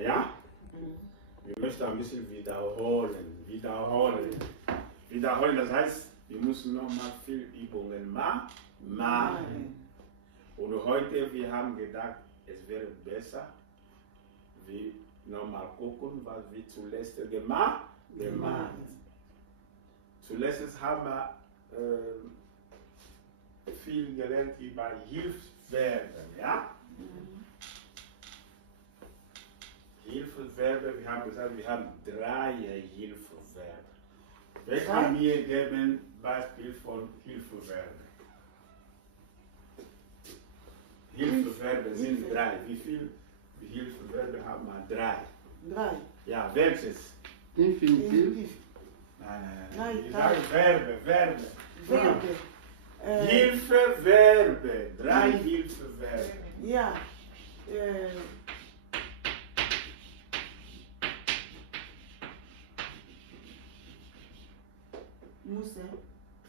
ja? Wir möchten ein bisschen wiederholen. Wiederholen, das heißt, wir müssen nochmal viel Übungen machen. Und heute, wir haben gedacht, es wäre besser, wir nochmal gucken, was wir zuletzt gemacht haben. Zuletzt haben wir viel gelernt über Hilfsverben, ja? Hilfsverben, wir haben gesagt, wir haben 3 Hilfsverben. Wer kann mir geben Beispiel von Hilfsverben? Hilfsverben sind 3. Wie viele Hilfsverben haben wir? 3. 3. Ja, welches? Infinitiv. Nein. Ich sage Verbe. Hilfsverbe. 3 Hilfsverben. Ja. Musse.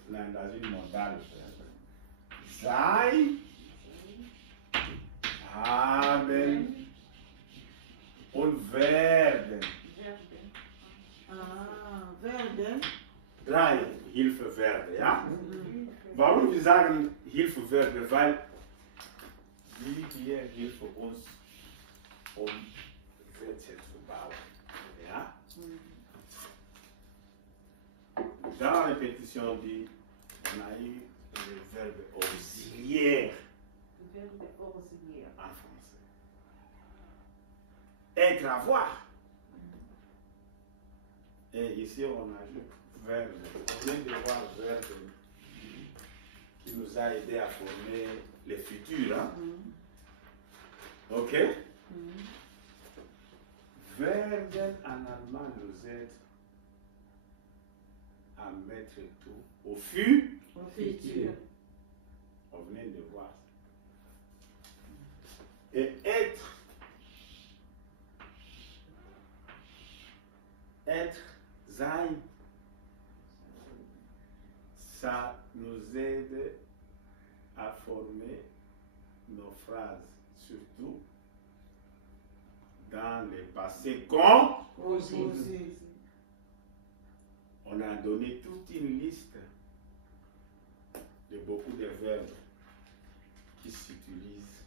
Nein, das sind Modalverben. Sein, haben und werden. Werden. 3 Hilfsverben, ja? Warum wir sagen Hilfsverben? Weil die hier helfen uns, um Sätze zu bauen. Ja? Dans la répétition dit, on a eu le verbe auxiliaire en français. Être, avoir. Et ici, on ajoute verbe. On vient de voir le verbe qui nous a aidé à former les futurs. Hein? Ok? Verbe en allemand nous aide à mettre tout au futur. On venait de voir. Et être, sein, ça nous aide à former nos phrases, surtout dans les passés composés. On a donné toute une liste de beaucoup de verbes qui s'utilisent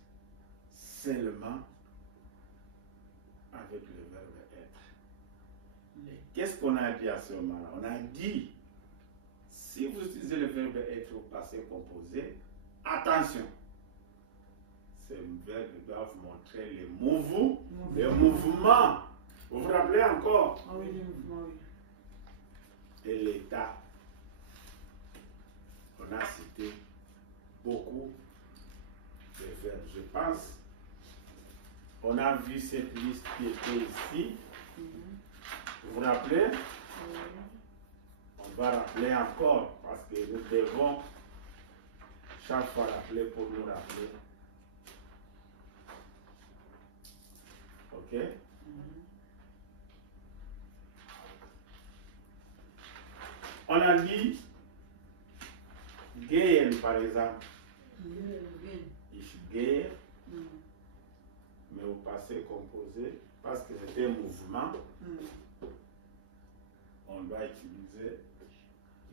seulement avec le verbe être. Et qu'est-ce qu'on a dit à ce moment-là? On a dit, si vous utilisez le verbe être au passé composé, attention, ces verbes doivent montrer les mouvements. Vous vous rappelez encore? Oui, les mouvements, oui. Et l'état. On a cité beaucoup de verbes. Je pense, on a vu cette liste qui était ici. Vous vous rappelez? On va rappeler encore parce que nous devons chaque fois rappeler pour nous rappeler. Ok? On a dit gehen par exemple. Ich gehe, mais au passé composé, parce que c'était un mouvement, on doit utiliser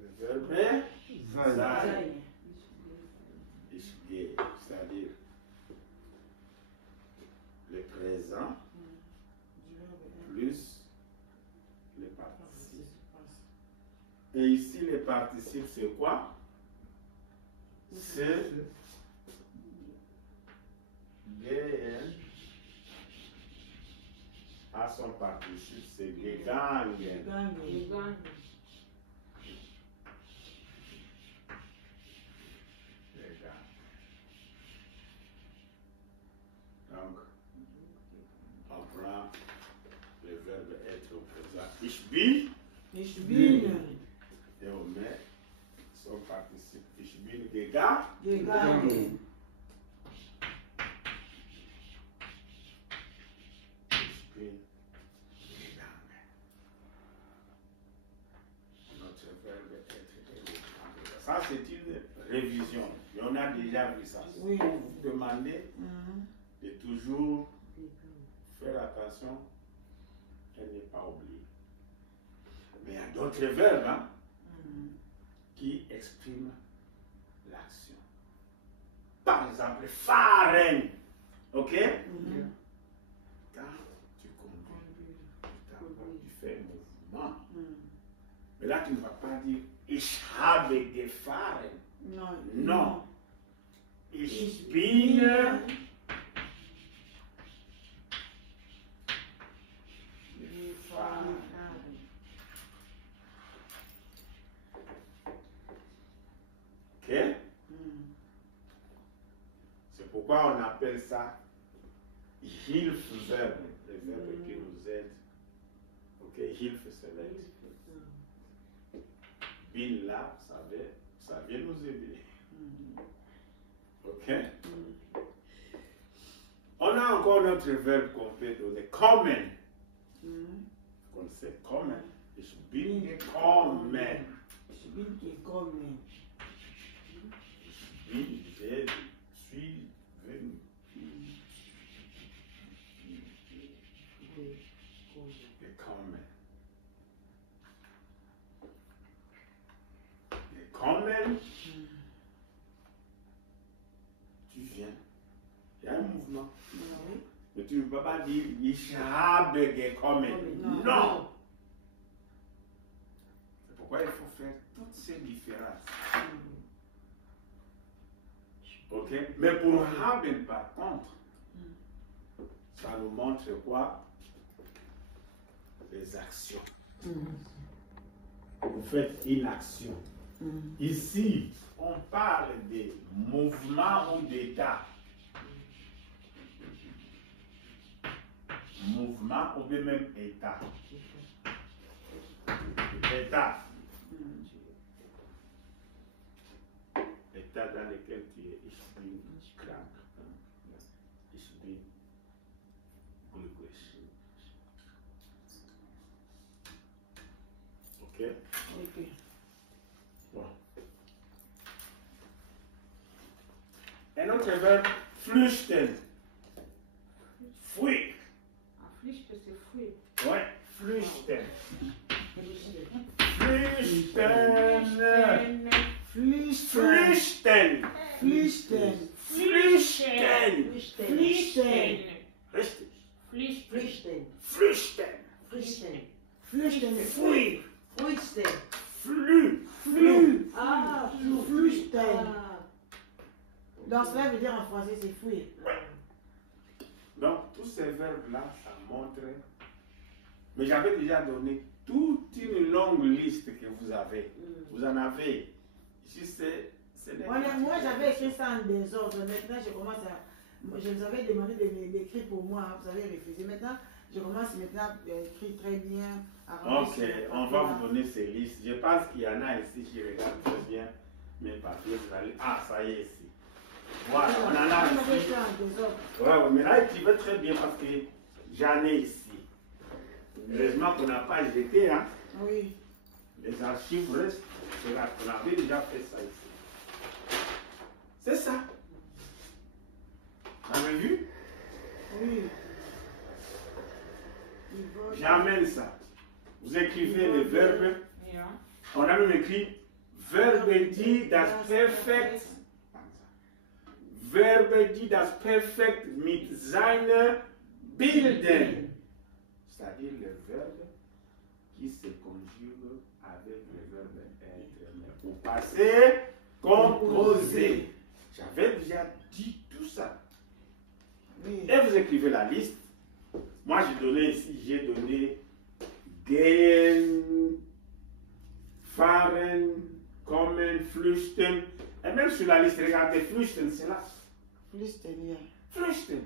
le verbe sein. Ich gehe, c'est-à-dire le présent plus le participe. Et ici, le participe, c'est quoi? C'est gehen à son participe, c'est gegangen. Donc, on prend le verbe être au présent. Ich bin. Et on met son participe. Ich bin gegangen. Ich bin gegangen. Notre verbe être. Ça, c'est une révision. Et on a déjà vu ça. Oui. Vous demandez de toujours faire attention elle n'est pas oubliée. Mais il y a d'autres verbes hein, qui expriment l'action. Par exemple, fahren. Ok? Quand tu conduis, tu fais un mouvement. Mais là, tu ne vas pas dire ich habe gefahren. Non. Non. Ich bin gefahren. Ok? C'est pourquoi on appelle ça Hilfsverbe, les verbes qui nous aident. Ok, Hilfe, c'est l'aide. Bin là, ça vient nous aider. Ok? On a encore notre verbe qu'on peut donner, kommen. On sait kommen. Ich bin gekommen. Ich bin gekommen. Je suis venu. Gekommen. Gekommen. Tu viens. Il y a un mouvement. Mais tu ne peux pas dire ich habe gekommen. Non. C'est pourquoi il faut faire toutes ces différences. Ok? Mais pour haben, par contre, ça nous montre quoi? Les actions. Vous faites une action. Ici, on parle de mouvement ou d'état. Mouvement ou bien même état. État. État dans lequel tu es. Ich bin krank. Ich bin glücklich. Ok? Ok. Bon. Un autre verbe, flüchten. Fuir. Flüchten, c'est fuir. Ouais, flüchten. Flüchten. Flüchten. Flüchten. Flüchten. Flüchten. Richtig. Flüchten. Flüchten. Flüchten. Flüchten. Fuir. Flüchten. Flü. Ah, flüchten. Donc cela veut dire en français c'est fuir. Ouais. Donc tous ces verbes-là, ça montre. Mais j'avais déjà donné toute une longue liste que vous avez. Vous en avez. Ici, c'est Moi j'avais écrit ça en désordre. Maintenant je commence à. Je vous avais demandé de l'écrire pour moi. Vous avez refusé. Maintenant je commence maintenant à écrire très bien. Ok, on va vous donner ces listes. Je pense qu'il y en a ici qui regardent très bien mes papiers. Ah, ça y est ici. Voilà, on en a ici. Ouais, mais là, tu veux très bien parce que j'en ai ici. Heureusement qu'on n'a pas jeté, hein. Oui. Les archives restent. On avait déjà fait ça ici. C'est ça. Vous avez vu? Oui. J'amène ça. Vous écrivez le verbe. Ja. On a même écrit Verbe dit das Perfekt. Verbe dit das Perfekt mit seinen Bilden. C'est-à-dire le verbe qui se conjugue avec le verbe être. Mais pour passer, composer. J'avais déjà dit tout ça. Oui. Et vous écrivez la liste. Moi, j'ai donné gehen, fahren, kommen, flüchten. Et même sur la liste, regardez, flüchten, c'est là. Flüchten, ja. Flüchten.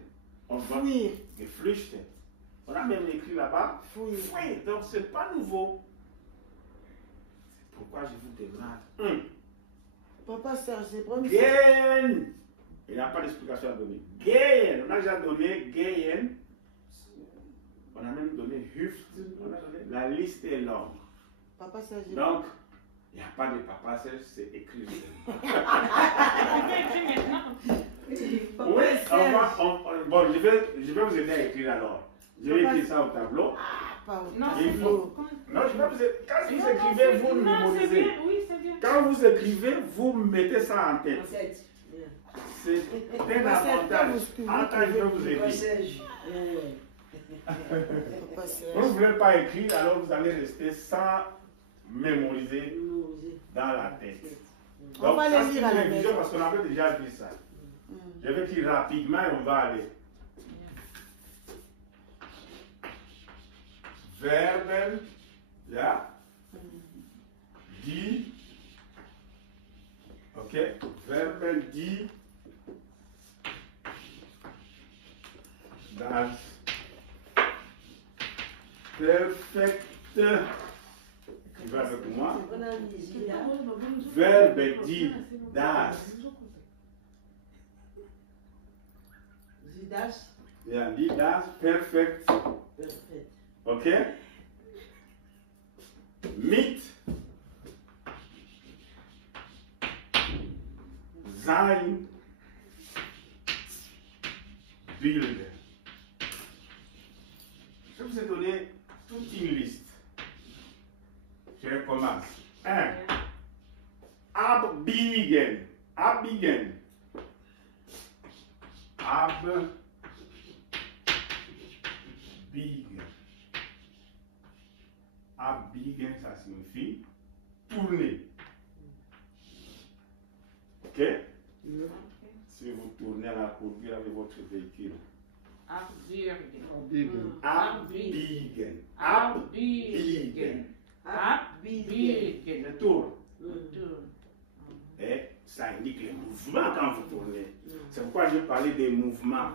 On va Fuir. geflüchtet. On a même écrit là-bas. Fuir. Oui, donc c'est pas nouveau. C'est pourquoi je vous demande. Papa Serge, c'est bon. Gehen. Il n'y a pas d'explication à donner. Gehen. On a déjà donné gehen. On a même donné Hüft. La liste est longue. Papa Serge. Donc, il n'y a pas de papa Serge, c'est écrit. Tu peux écrire maintenant. Oui, bon, je vais vous aider à écrire alors. Je vais écrire ça au tableau. pas autant. Non, Il c'est faut- bon. Non, je vais vous... Quand vous Non, écrivez, vous le non, c'est mémorisez. bien. Oui, c'est bien. Quand vous écrivez, vous mettez ça en tête. Recette. C'est un avantage. En temps, je vais vous aider. Passage. Vous ne voulez pas écrire, alors vous allez rester sans mémoriser dans la tête. On Donc, va ça, les c'est lire à la une révision maison. parce qu'on avait déjà vu ça. Je vais dire rapidement et on va aller. Verben, là, dit, ok, verben dit, das perfect, tu vas avec moi, verbe dit, das, Zidas. yeah, dit, das perfect, Perfect. ok, mit, sein, Bild. Je vous ai donné toute une liste. Je recommence. 1. Abbiegen. Abbiegen. Abbiegen. Abbiegen, ça signifie tourner. Ok? Si vous tournez à la courbure avec votre véhicule. Abbiegen. Abbiegen. Abbiegen. Abbiegen. Abbiegen. Le tour. Et ça indique les mouvements quand vous tournez. C'est pourquoi j'ai parlé des mouvements.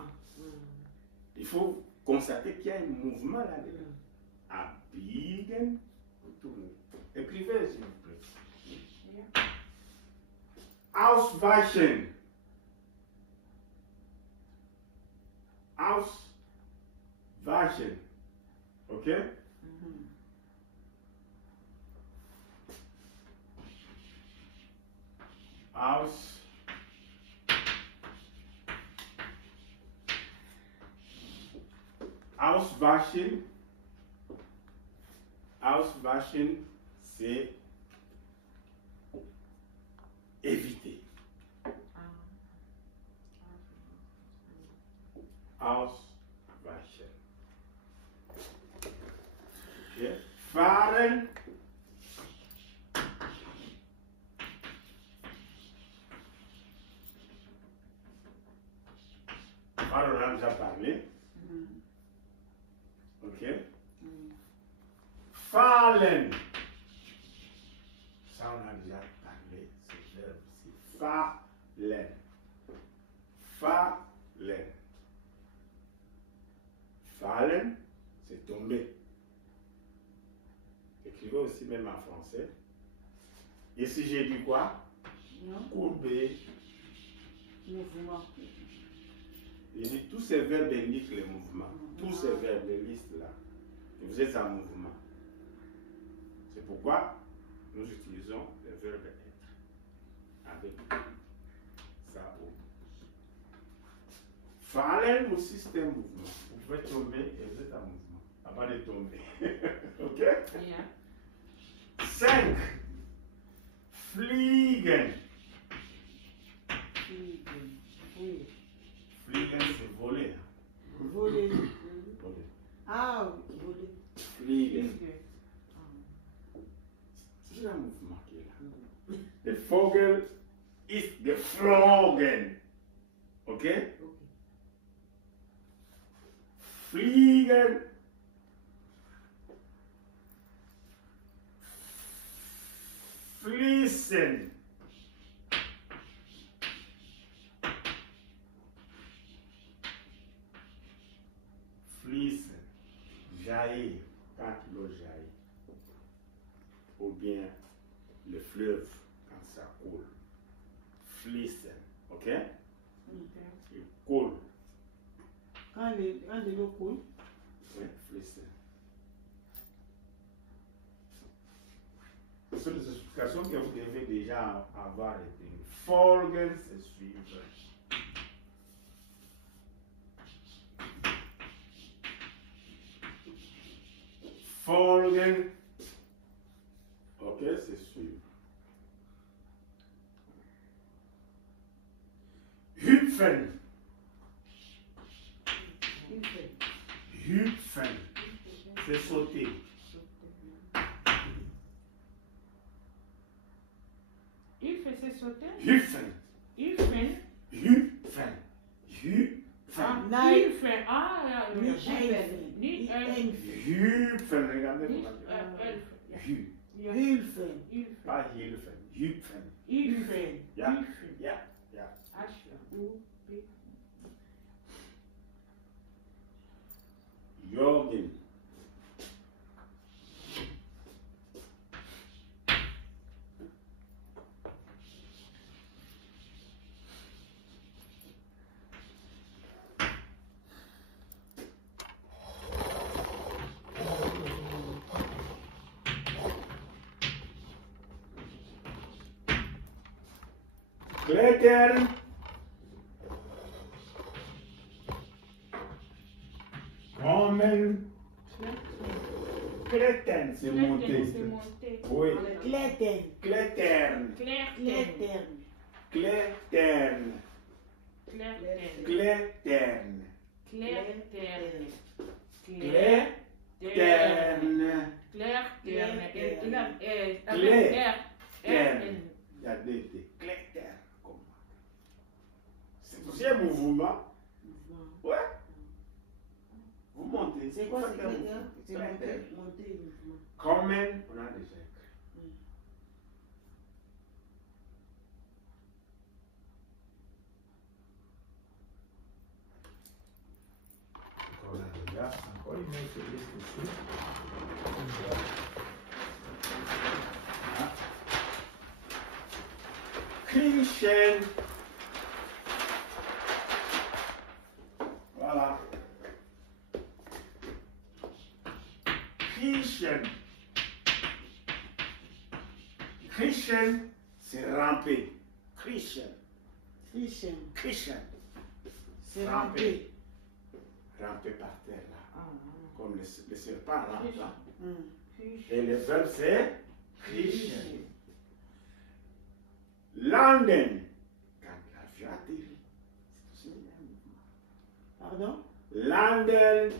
Il faut constater qu'il y a un mouvement là-dedans. Abbiegen, vous tournez. Écrivez s'il vous plaît. Ausweichen. Ausweichen. Ok? Auswaschen. Auswaschen, c'est éviter. Auswaschen. Okay. Fahren. Fahren, on a déjà parlé. Ok. Fallen. Ça, on a déjà parlé. C'est verbe aussi. Fallen. Fallen. Fallen, c'est tomber. Écrivez aussi même en français. Ici, j'ai dit quoi? Courber. Mouvement. Il dit tous ces verbes indiquent les mouvements. Tous ces verbes, les listes là. Et vous êtes en mouvement. C'est pourquoi nous utilisons le verbe être. Avec ça au bout. Fallen aussi c'est un mouvement. Vous pouvez tomber et vous êtes en mouvement. Avant de tomber. Ok? 5. Fliegen. Fliegen c'est voler. Voler. Voler. Ah, voler. Fliegen. C'est un mouvement qui est là. The Vogel ist geflogen. Ok? Fliegen. Fließen. Fließen. Jaillir. Quand l'eau jaillit. Ou bien le fleuve quand ça coule. Fließen. Ok? Il coule. Quand de l'eau coule. Oui, fließen. Ce sont des explications que vous devez déjà avoir retenues. Folgen, c'est suivre. Folgen. Ok, c'est suivre. Hüpfen. Hüpfen. C'est sauter. Il faisait sauter. Hüpfen. Il fait. Hüpfen. Hüpfen. Ah, il fait. Ah, Ni oui. Hilfen. Ni Hüpfen. Regardez Ni comment elf. Hilfen. Il fait. Pas Hilfen. Hüpfen. Il fait. Ja. Il fait. Ja. Ja. H, U, P. Jorgen. Klettern. Kommen. Klettern, c'est monter. C'est monter. Oui. Klettern. Klettern. Klettern. Klettern. Klettern. Klettern. Klettern. Klettern. Klettern. Klettern. Il y a deux T. Klettern. C'est aussi un mouvement. Ouais. Vous montez. C'est quoi Vous ce faites un Klettern? mouvement. C'est Klettern. monter mouvement. Kommen, on a déjà écrit. On a déjà encore une autre liste ici. Kriechen. Voilà. Kriechen. Kriechen, c'est ramper. Kriechen. Kriechen. Kriechen. C'est Ramper. ramper. Ramper par terre là. Ah, Comme le serpent rampe là. Hmm. Et le verbe c'est kriechen. Landen. Quand l'avion atterrit. C'est aussi un mouvement. Pardon? Landen.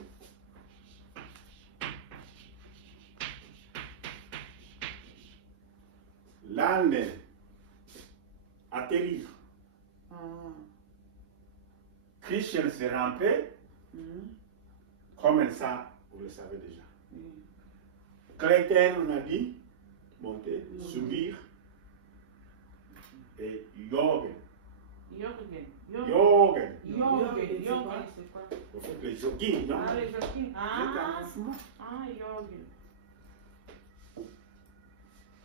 Landen. Atterrir. Ah. Kriechen, c'est ramper. Hmm. Comme ça, vous le savez déjà. Hmm. Klettern, on a dit. Monter, subir. Et Jorgen. Jorgen. Jorgen. Jorgen, c'est quoi? Vous faites le jogging, non? Ah, les jogging. C'est un Ah, mouvement. Jorgen.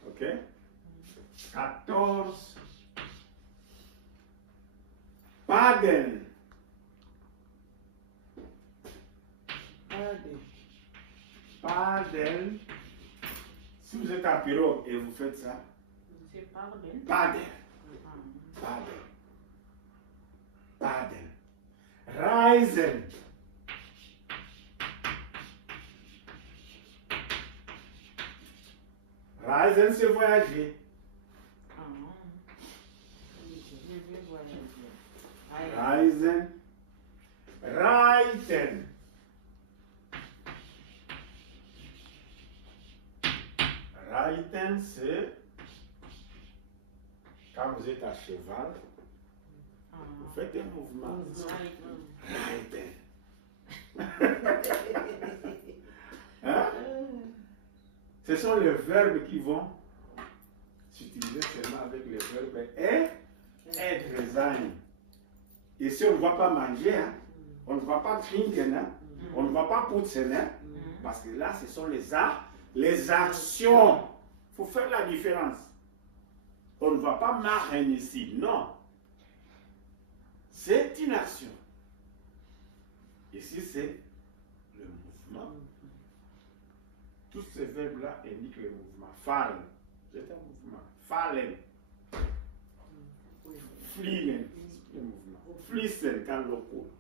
Ok? 14. Paden. Pardon. Paden. Si vous êtes à pirogue et vous faites ça, C'est pardon. paden. Ah. Paden. Paden. Reisen. Reisen, c'est voyager. Ah. Je vais voyager. Reisen. Reiten. Reiten, c'est quand vous êtes à cheval, Ah. vous faites un mouvement. Reiten. Hein? Ce sont les verbes qui vont s'utiliser seulement avec les verbes être, sein. Et si on ne va pas manger, hein, on ne va pas trinken, hein, on ne va pas putzen, hein, parce que là, ce sont les actions. Il faut faire la différence. On ne va pas marrer ici, non. C'est une action. Ici, c'est le mouvement. Tous ces verbes-là indiquent le mouvement. Fallen, c'est un mouvement. Fallen. Fliegen, c'est un mouvement. Fließen, quand l'eau coule.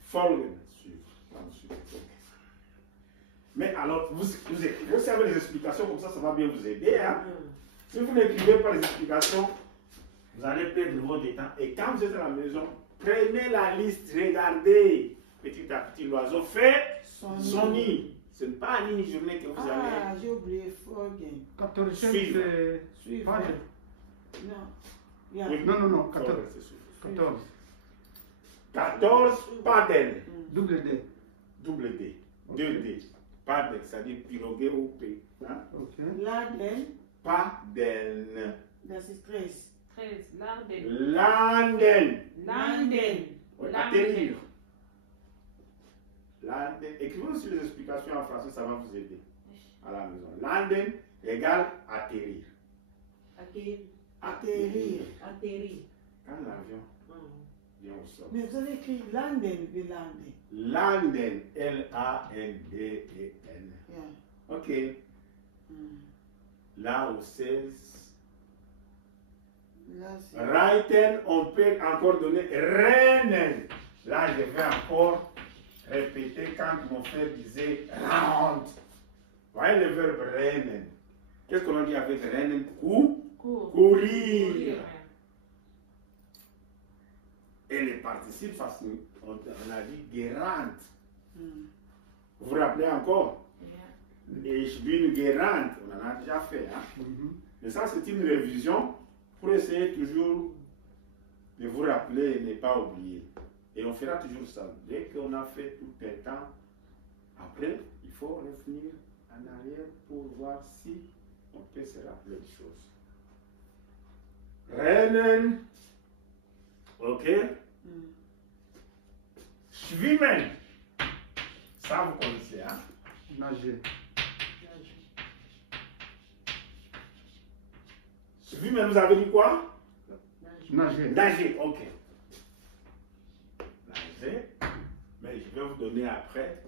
Folgen, suivre. Mais alors vous savez les explications, comme ça va bien vous aider. Hein? Si vous n'écrivez pas les explications, vous allez perdre votre temps. Et quand vous êtes à la maison, prenez la liste, regardez. Petit à petit, l'oiseau fait son nid. Ce n'est pas en une journée que vous allez. Ah, j'ai oublié. Forgen. 14 Suivre. c'est. Suivre. Pas de- Non. Yeah. Oui. Non, 14. 14, c'est sûr. 14. 14 paddle. Double D. Double D. 2D. Paddle, c'est-à-dire piroguer ou P. Hein? Ok. Laden, Paddle. das ist 13. 13. Landen. Landen. Landen. Oui, atterrir. Landen. Écrivez aussi les explications en français, ça va vous aider à la maison. Landen égale atterrir. Atterrir. Atterrir. Atterrir. Quand l'avion vient au sol. Mais vous avez écrit Landen wie Landen. Landen, L-A-N-D-E-N. Yeah. Ok. Mm. Là au 16. Là, c'est. Reiten, on peut encore donner rennen. Là, je vais encore répéter quand mon frère disait rentre. Voyez le verbe rennen. Qu'est-ce qu'on dit avec rennen? Courir. Et les participes faciles, on a dit gerannt. Mm. Vous vous rappelez encore? Yeah. Ich bin gerannt. On en a déjà fait. Hein? Mais ça, c'est une révision pour essayer toujours de vous rappeler et ne pas oublier. Et on fera toujours ça. Dès qu'on a fait tout un temps, après, il faut revenir en arrière pour voir si on peut se rappeler des choses. Rennen. Ok. Mm. Schwimmen. Ça, vous connaissez, hein? Nager. Schwimmen, vous avez dit quoi? Nager. Nager, ok. Nager. Mais je vais vous donner après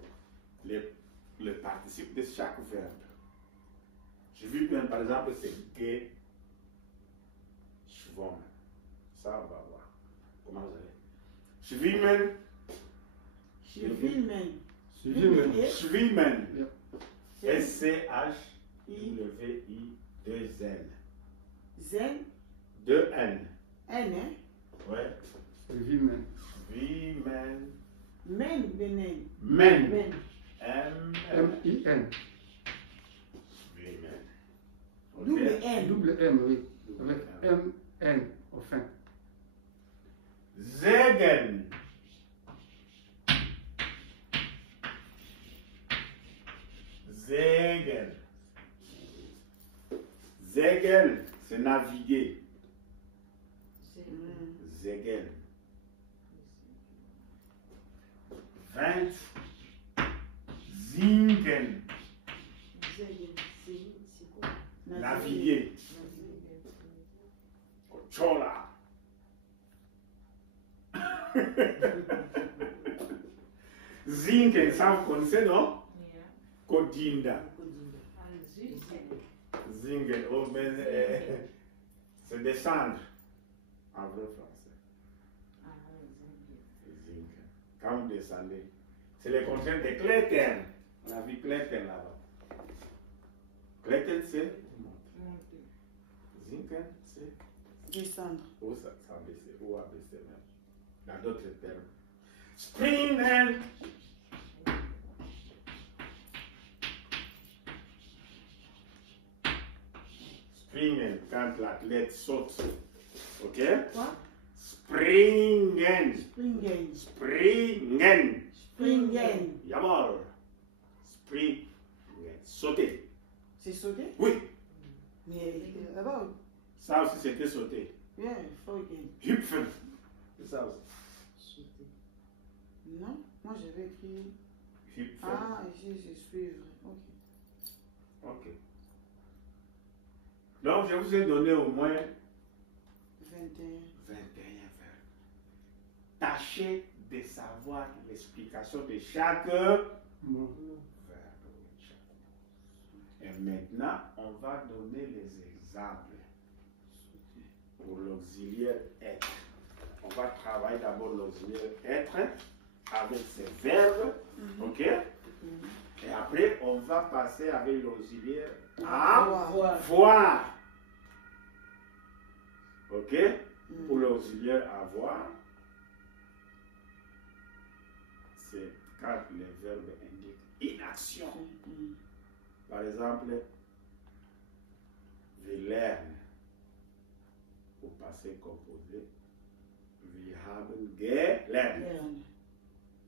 le participe de chaque verbe. Schwimmen, par exemple, c'est ge, schwommen. Ça, on va voir. Comment vous allez? Schwimmen. Schwimmen. Schwimmen. Schwimmen. C'est S-C-H-W-I-2-N. Zen, 2-N. N, hein? Ouais. Schwimmen. Schwimmen. Men, benen. Men. Men. M. M-I-N. Schwimmen. Ok. Double N. Double M, oui. Avec M-N au fin. Sägen. Sägen. Sägen, c'est naviguer. Mm. Sägen. 20. Singen. C'est quoi? Naviguer. Chola. Singen, ça vous connaissez, non? Yeah. Kodinda. And Zingen. Zingen, oh, mais c'est descendre en vrai français. Ah, Zingen. Zingen. Quand vous descendez, c'est le contraire de Klettern. On a vu Klettern là-bas. Klettern, c'est Monter. Zingen, c'est Descendre. ou ça abaisser, ou abaisser même. Dans d'autres termes. Springen. Springen, quand l'athlète saute. Ok? Quoi? Springen. Springen. Springen. Springen. Jawohl. Springen. Sauter. C'est sauter? Oui. Mais là-bas, Ça aussi, c'était sauter. yeah, Forgen. Hüpfen. C'est ça aussi. Non? Moi, j'avais écrit. Hüpfen. Ah, ici, c'est suivre. Ok. Ok. Donc, je vous ai donné au moins 21. 21 verbes. Tâchez de savoir l'explication de chaque verbe. Bon. Et maintenant, on va donner les exemples pour l'auxiliaire être. On va travailler d'abord l'auxiliaire être avec ses verbes, ok? Et après, après, on va passer avec l'auxiliaire Avoir. voir. Ok? Mm. Pour l'auxiliaire avoir, c'est quand les verbes indiquent inaction. Mm. Par exemple, wir lernen. Pour passé composé, wir haben gelernt. Lernen.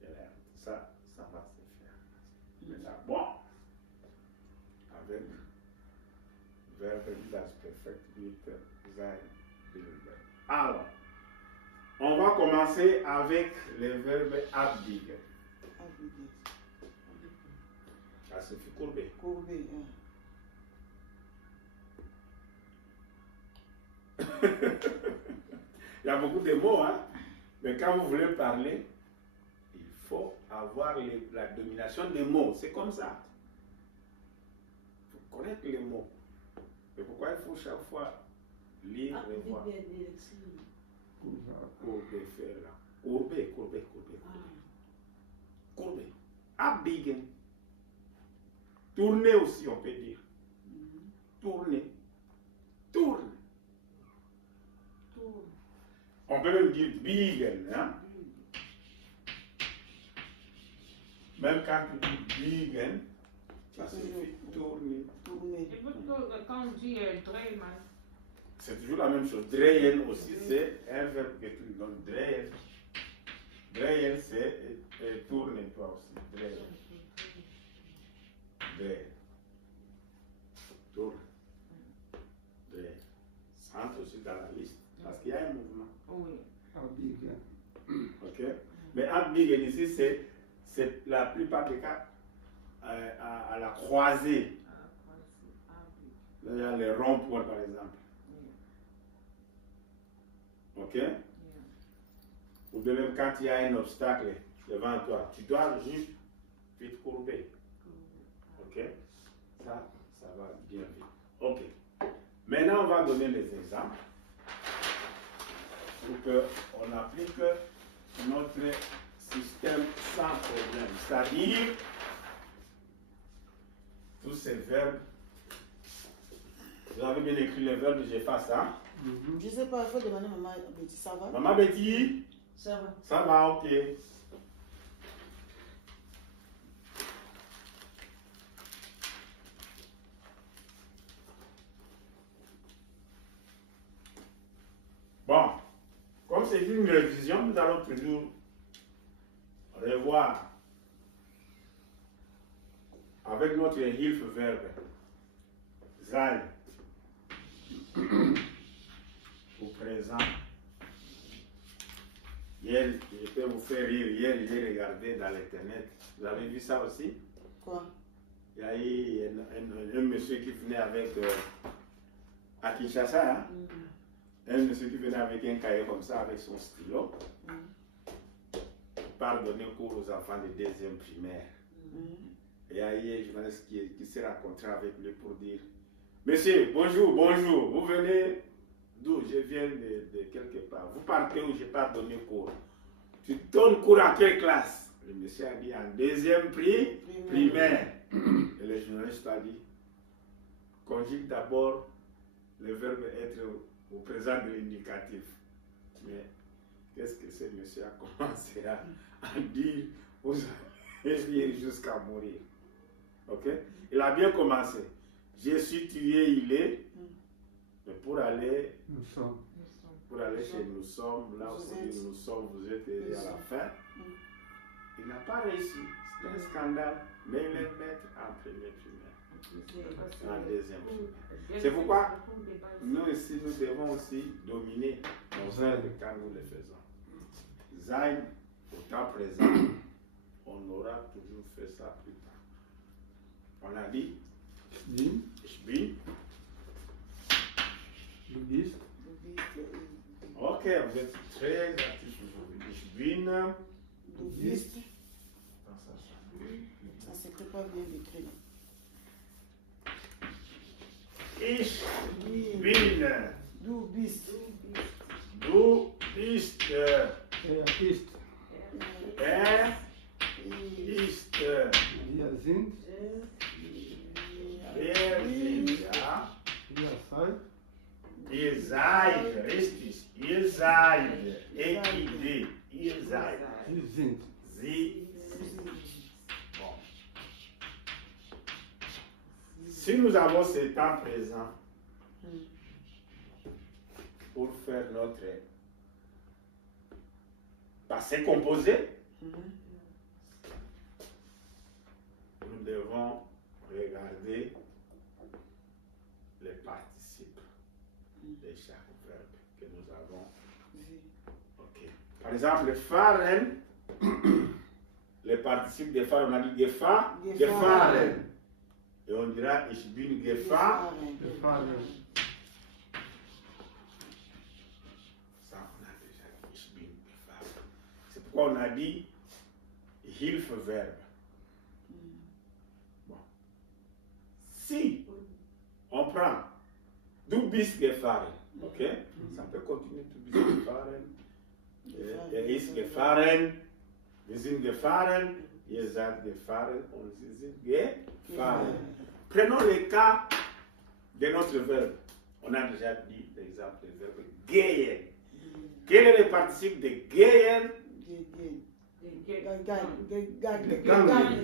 Gelernt. Ça va se faire. Maintenant, bon, avec verbe das perfect mit sein bilden. Alors, on va commencer avec le verbe abbiegen. Abbiegen. Ça se fait courber. Courber. Hein. Il y a beaucoup de mots, hein? Mais quand vous voulez parler, il faut avoir la domination des mots. C'est comme ça. Il faut connaître les mots. Mais pourquoi il faut chaque fois lire, revoir? Courber, faire là. Courber. Courber. Abbiegen. Tourner aussi, on peut dire. Tourner. Tourne. On peut même dire biegen, hein? Même quand tu dis biegen, ça signifie tourner. Tourner. Et plutôt, quand on dit drehen, C'est toujours la même chose. Drehen aussi, c'est un verbe que tu donnes. Drehen. Drehen, c'est tourner toi aussi. Drehen. Drehen. Tourne. Drehen. Ça entre aussi dans la liste. Parce qu'il y a un mouvement. oui. Abbiegen. Ok? Mais abbiegen ici, c'est la plupart des cas à la croisée. Là, il y a les ronds-points par exemple. Ok? Ou de même quand il y a un obstacle devant toi, tu dois juste vite courber. Ok? Ça va bien vite. Ok. Maintenant, on va donner les exemples pour qu'on applique notre système sans problème. C'est-à-dire, tous ces verbes, vous avez bien écrit les verbes, j'efface ça. Je sais pas, il faut demander à maman Betty, ça va? Maman Betty, Ça va. ça va, ok. Bon, comme c'est une révision, nous allons toujours revoir avec notre Hilfeverbe sein au présent. Hier, je peux vous faire rire, hier j'ai regardé dans l'internet. Vous avez vu ça aussi? Quoi? Il y a eu un monsieur qui venait avec, à Kinshasa, hein? Un monsieur qui venait avec un cahier comme ça, avec son stylo, pour donner cours aux enfants de deuxième primaire. Et il y a eu un journaliste qui s'est rencontré avec lui pour dire: Monsieur, bonjour, vous venez d'où? Je viens de quelque part. Vous partez où? Je pars donner cours. Tu donnes cours à quelle classe? Le monsieur a dit: en deuxième primaire. Et le journaliste a dit: conjugue d'abord le verbe être au présent de l'indicatif. Mais qu'est-ce que ce monsieur a commencé à dire? Vous allez rire jusqu'à mourir. Ok? Il a bien commencé. Je suis tué, il est. Mais pour aller Nous sommes. chez nous sommes, là où on dit nous sommes, vous êtes à la fin. Il n'a pas réussi. C'est un scandale. Mais il est maître en première primaire. En deuxième primaire. C'est pourquoi nous ici, nous devons aussi dominer nos verbes quand nous les faisons. Sein, au temps présent, on aura toujours fait ça plus tard. On a dit ich bin. Du bist. Ok, vous êtes très actifs aujourd'hui. Ich bin. Du bist. Ça s'écrit pas bien d'écrire. Ich bin. Du bist. Du bist. Ist. Er ist. Wir sind. Wir sind, ja. Ihr seid. Ihr seid, richtig. Ihr seid. EID. Ihr seid. Sie sind. Sie. Bon. Si nous avons ce temps présent pour faire notre passé composé, nous devons regarder les participes de chaque verbe que nous avons. Ok. Par exemple, fahren, les participes de fahren, on a dit gefahren. Et on dira ich bin gefahren. Ça, on a déjà dit ich bin gefahren. C'est pourquoi on a dit Hilfeverbe. Bon. Si on prend du bist gefahren, ok? Ça peut continuer, du bist gefahren, ist gefahren, wir sind gefahren, ihr seid gefahren und sie sind gefahren. Prenons le cas de notre verbe. On a déjà dit l'exemple du verbe gehen. Quel est le participe de gehen?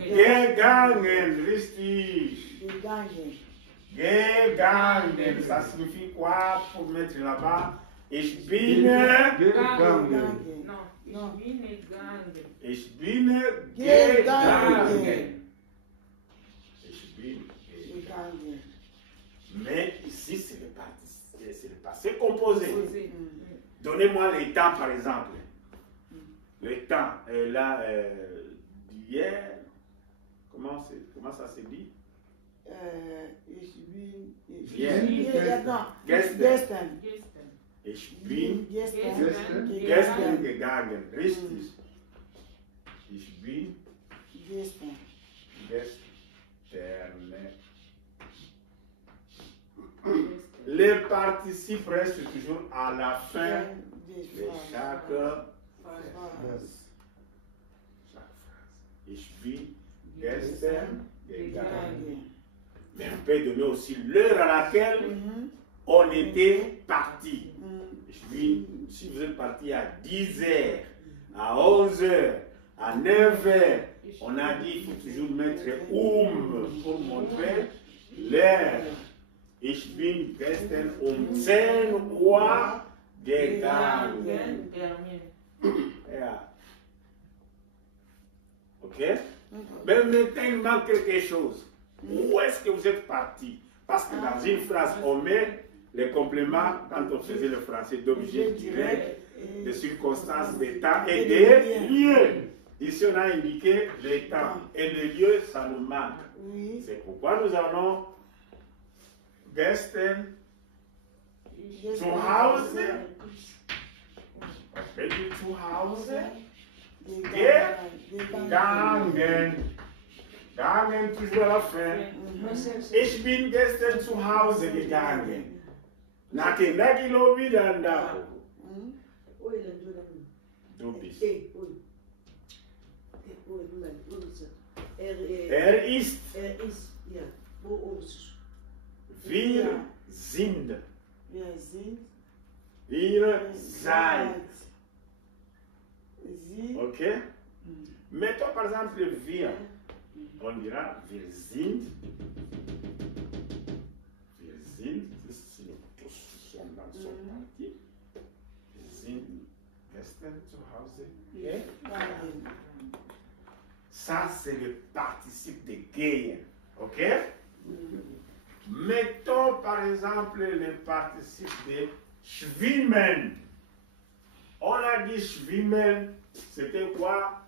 Gegangen, richtig. Gegangen, ça signifie quoi pour mettre là-bas? Ich bin Gegangen. Non, ich bin gegangen. Ich bin gegangen. Ich bin gegangen. Mais ici, c'est le passé composé. Donnez-moi le temps, par exemple. Le temps, là, d'hier, comment ça se dit? Gestern. Ich bin Gestern gegangen. Richtig. Ich bin Gestern. Les participes restent toujours à la fin de chaque phrase. Ich bin gestern gegangen. Mais on peut donner aussi l'heure à laquelle on était parti. Si vous êtes parti à 10h, à 11h, à 9h, on a dit qu'il faut toujours mettre pour montrer l'heure. Ich bin gestern 10 Uhr gegangen. Yeah. Ok? Mais maintenant, il manque quelque chose. Où est-ce que vous êtes parti? Parce que dans une phrase, on met les compléments quand on faisait le français d'objet direct, de circonstances, de temps et de lieux. Ici, on a indiqué le temps et le lieu, ça nous manque. C'est pourquoi nous allons gestern zu Hause. On peut dire zu Hause. Gegangen. Gangen toujours à la fin. Ich bin gestern zu Hause gegangen. Nakendaki lobi dandako. Du bist. Ist. Ja. Wir sind. Wir Ihr seid. Sie. Ok? Mettons par exemple wir. On dira wir sind. Wir sind. Si nous tous sommes dans son parti. Wir sind gestern zu Hause. Ça, c'est le participe de gehen. Ok? Mettons par exemple le participe de schwimmen. On a dit schwimmen, c'était quoi?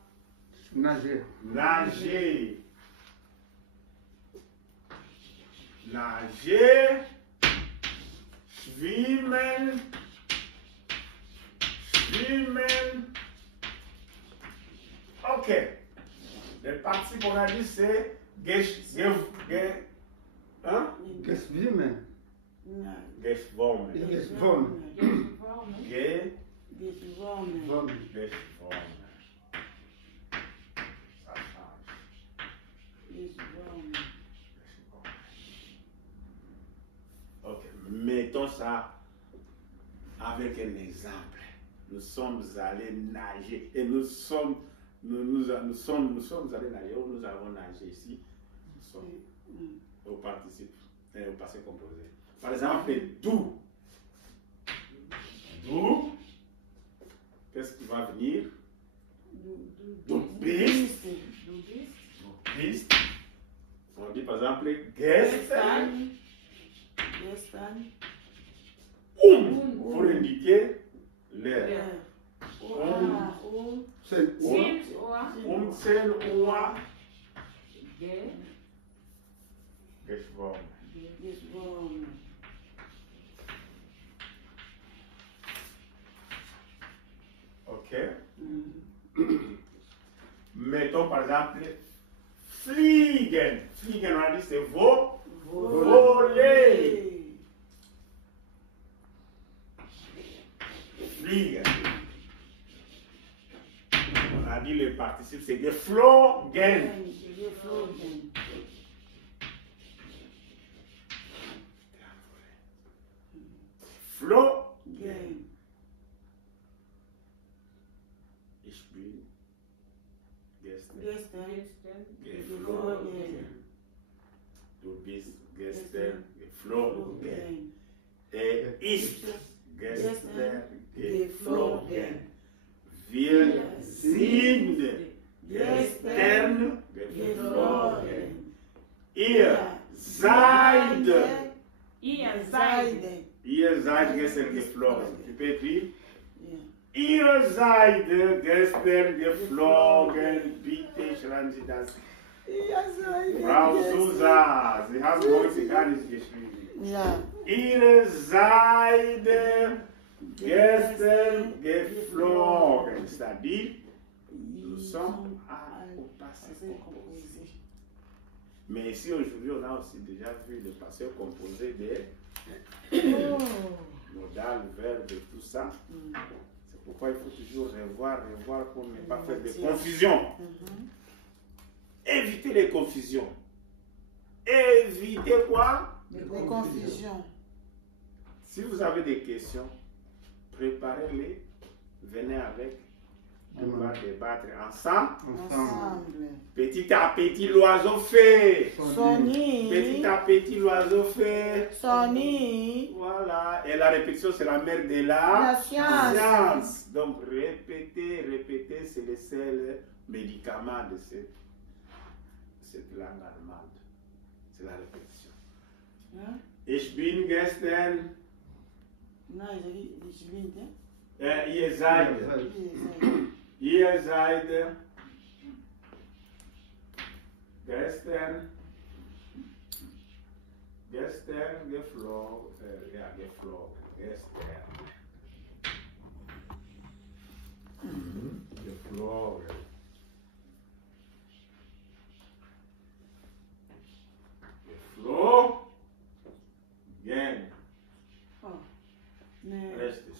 Nager. Nager. Nager. Schwimmen. Schwimmen. Ok. Le participe, on a dit, c'est hein? Geschwimmen. Geschwommen. Geschwommen. Geschwommen. Ça change. Ok, mettons ça avec un exemple. Nous sommes allés nager et nous sommes allés nager, ou nous avons nagé ici. Nous sommes au participe, au passé composé. Par exemple, d'où. D'où. Qu'est-ce qui va venir? Du bist. On dit par exemple gestern. Pour indiquer l'air. Sind, Sen, oa. Geschwommen. Ok. Mettons par exemple fliegen. Fliegen, on a dit c'est voler. Fliegen. On a dit le participe c'est geflogen. Flogen. Ich bin gestern geflogen. Du bist gestern geflogen. Er ist gestern geflogen. Wir sind gestern geflogen. Ihr seid gestern geflogen. Tu peux écrire? Ihr seid gestern geflogen. Bitte schreiben Sie das. Frau Susa, Sie haben heute gar nicht geschrieben. Ja. Ihr seid gestern geflogen. C'est-à-dire, nous sommes au passé composé. Mais ici, aujourd'hui, on a aussi déjà vu le passé composé des modales, verbes et tout ça. C'est pourquoi il faut toujours revoir pour ne pas faire de confusion. Évitez les confusions. Évitez quoi? Les confusions. Si vous avez des questions, préparez-les. Venez avec. On va débattre ensemble. Petit à petit, l'oiseau fait. Sonny. Petit à petit, l'oiseau fait. Sonny. Voilà. Et la répétition, c'est la mère de la science. Donc, répéter, c'est le seul médicament de cette langue allemande. C'est la répétition. Ich bin gestern. Nein, ich bin, Ihr seid gestern geflogen. Geflogen. Reste.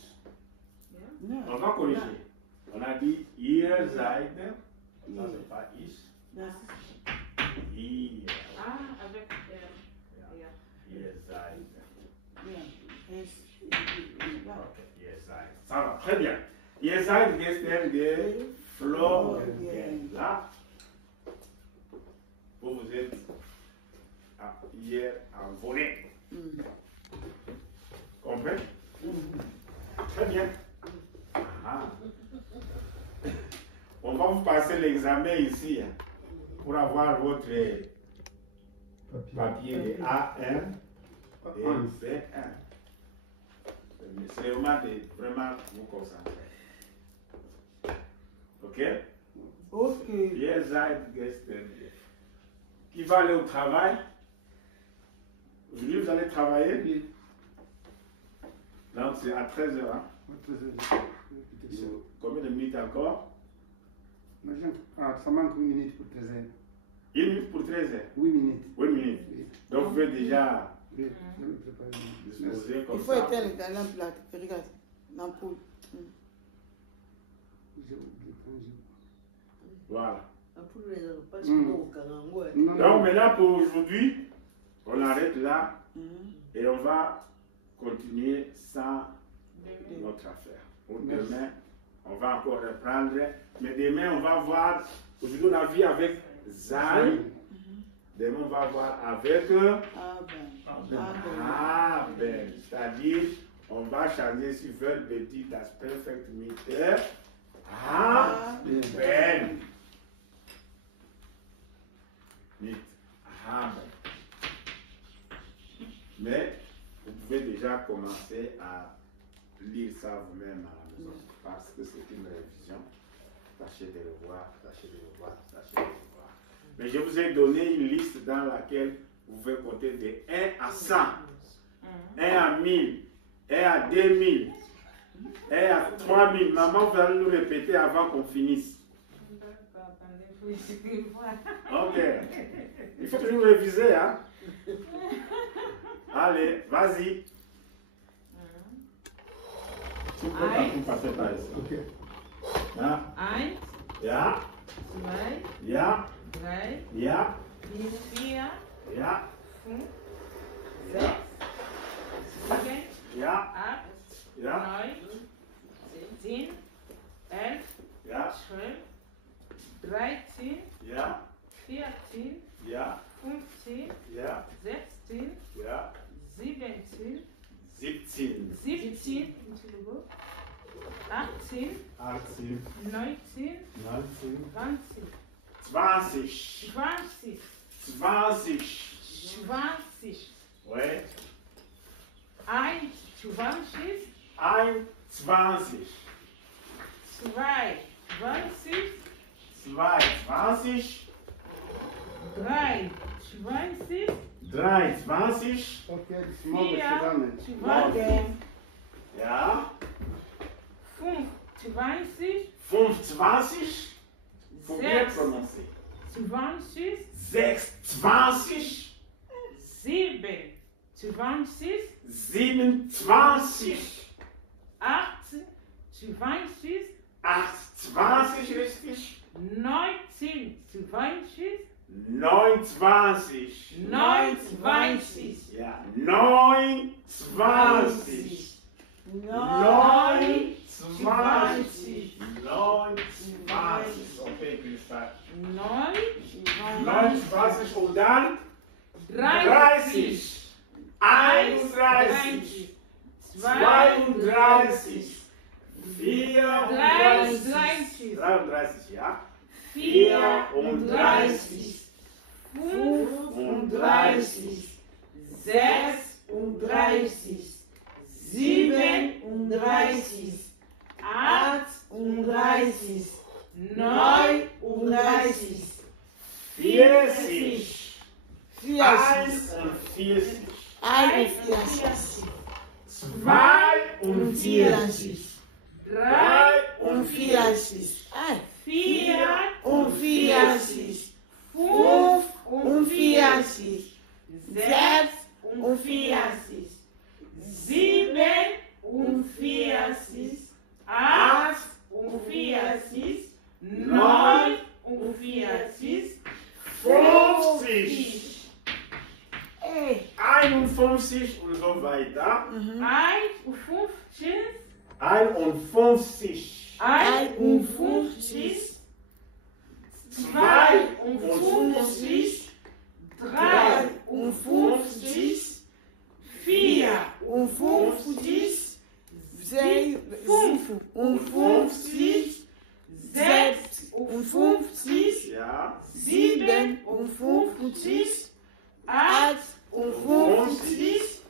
On va corriger. On a dit ihr seid. Ça c'est pas ich. Ihr. Avec Ihr seid. Ja. Ihr seid. Ça va très bien. Ihr seid gestern geflogen. Là, vous êtes hier envolé. Comprenez? Très bien. On va vous passer l'examen ici pour avoir votre papier de A1 et B1. C'est vraiment de vraiment vous concentrer. Ok? Ok. Ihr seid gestern. Qui va aller au travail? Aujourd'hui, vous allez travailler? Donc, c'est à 13h. Hein? Combien de minutes encore? Ça manque 8 minutes pour 13h. 1 minute pour 13h? 8 minutes. 8 minutes. Oui. Donc, vous pouvez déjà Oui, je vais me préparer. disposer comme Il faut ça. éteindre la lampe là. Regarde, l'ampoule. J'ai oublié quand j'ai... Voilà. Donc maintenant pour aujourd'hui, on arrête là et on va continuer sans notre affaire. Pour demain, on va encore reprendre. Mais demain, on va voir. Aujourd'hui, on a vu avec Zai. Demain, on va voir avec Abel. C'est-à-dire, on va changer sur verbe petit das perfect mit Abel. Mit Abel. Mais vous pouvez déjà commencer à lire ça vous-même à la maison parce que c'est une révision. Tâchez de le voir, tâchez de le voir, tâchez de le voir. Mais je vous ai donné une liste dans laquelle vous pouvez compter de 1 à 100, 1 à 1000, 1 à 2000, 1 à 3000. Maman, vous allez nous répéter avant qu'on finisse. Ok. Il faut toujours réviser, hein? Allez, vas-y. Ja. 1, Ja. 2, Ja. 3, Ja. 4, Ja. 5, 6, 7, Ja. 8, Ja. 9, 10, 11, Ja. 12, 13, Ja. 14, Ja. 15, Ja. 16, Ja. 17, 17. 17, Entschuldigung, 18, 18. 19, 19. 20, 20. 20, 20. 20, Ouais. 21, 21. 22, 22. 23, 23. Okay, die small zusammen. 24, Ja. 25, 25. Probier prononcer. 20, 26. 27, 27. 28, 20, 28 richtig. 19, 20, 29. 29, Ja, 29. 29. 29. Okay, Christa. 29 und dann 30. 31. 32. 34. 33, ja. 34. 35, 36, 37, 38, 39, 40. 41. 41. 42. 43. 44, 45. 46, 47, 48, 49, 50. Hey. 51 und so weiter. 51, 51. 51, 52, 53, 54, 56, 56, Ja. 57, 58,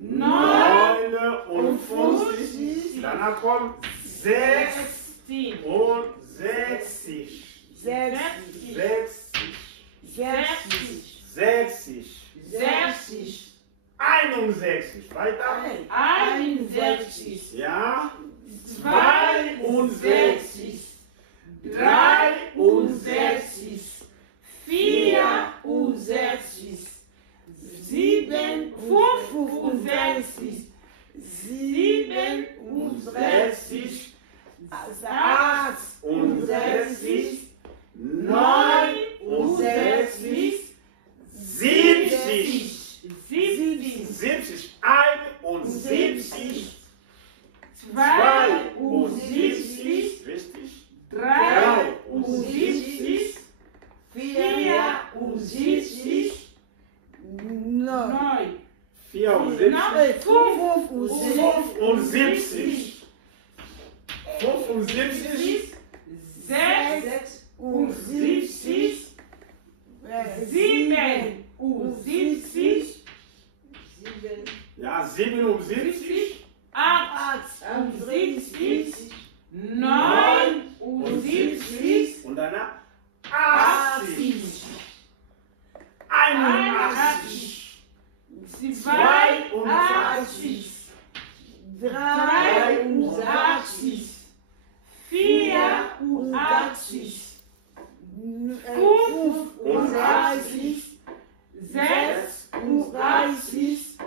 59. Danach kommt 60, 60. 60, 60. 60, 61. Weiter. 61, Ja. 62, 63, 64, 65, 67, 68, 9 und 6, 70. 70, 71, 72, richtig, 73, 74, 9, 74, 75, 75, 76, 77, ja, 77, 78, 79 und danach 80, 81, 82, 83, 84, 35, 36,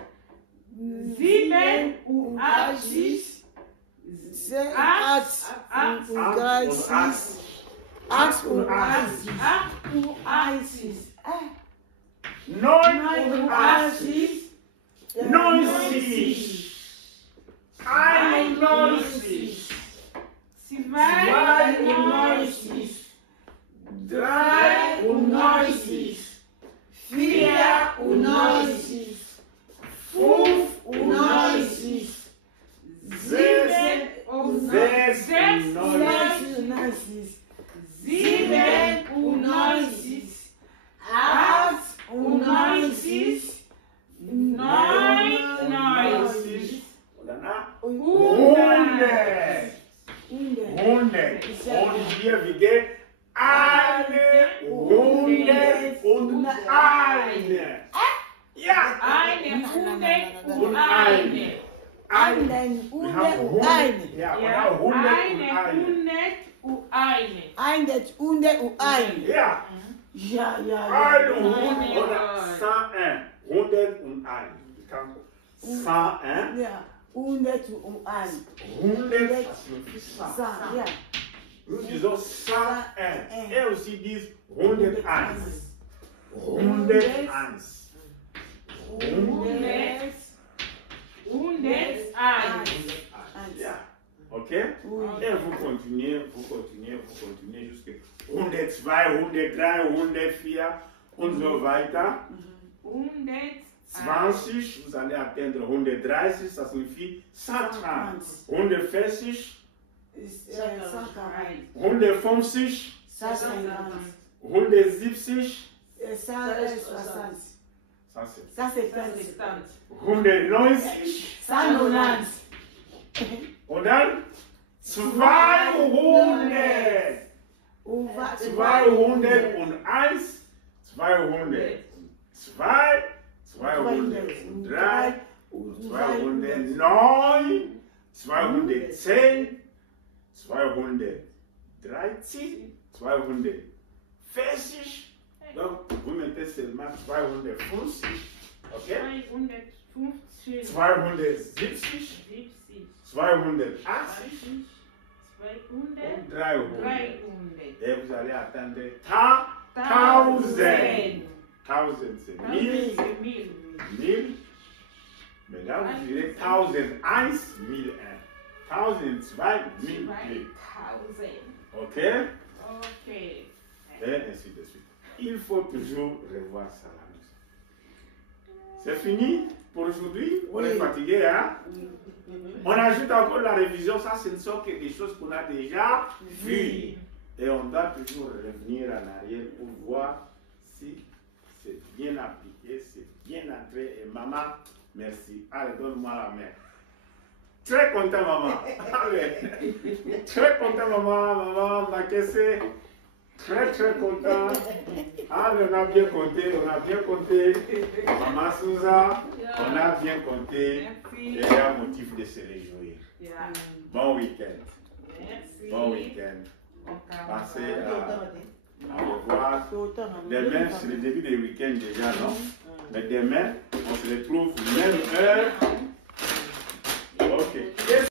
87, 89, 90, 91, 92, 93, 94, 95, 97, 98, 99, und danach 100. 100. Und hier wir gehen eine 100 und eine. Ja. Eine 100 und eine. eine. Wir haben 100. Ja, Ja, oder 100 und eine eine. 100 und eine. Ja. Ja, Eine 100 oder 101. 100 und eine. 101. Ja, 100 und 1. 100, ça signifie 100. Ja. Nous disons 101. Et aussi disent 101. 101. 100, 101. Ja. Ok? Et vous continuez jusqu'à 102, 103, 104 und so weiter. 20, vous allez atteindre 130, ça signifie 130. 140, 150, 170, 190, 190. und dann 200. 201, 202, 203, 209, 210, 213, 240. Donc, vous mettez seulement 250, ok? 250, 270, 280 und 300. 300. Et vous allez attendre 1000. 1000, c'est 1000. 1000. Mais là, vous direz 1001, 1001. 1002, 1000. Ok? Ok. Et ainsi de suite. Il faut toujours revoir ça la musique. C'est fini pour aujourd'hui? On est fatigué, hein? On ajoute encore la révision. Ça, ce ne sont que des choses qu'on a déjà vues. Et on doit toujours revenir en arrière pour voir si c'est bien appliqué, c'est bien entré. Et maman, merci. Allez, donne-moi la main. Très content, maman. Allez. Très content, maman. Maman m'a caissé. Très, très content. Allez, on a bien compté. Maman Souza, on a bien compté. Et il y a un motif de se réjouir. Bon week-end. Merci. Bon week-end. Passez à revoir. Demain, c'est le début du week-end déjà, non? Mais demain, on se retrouve même heure. Ok.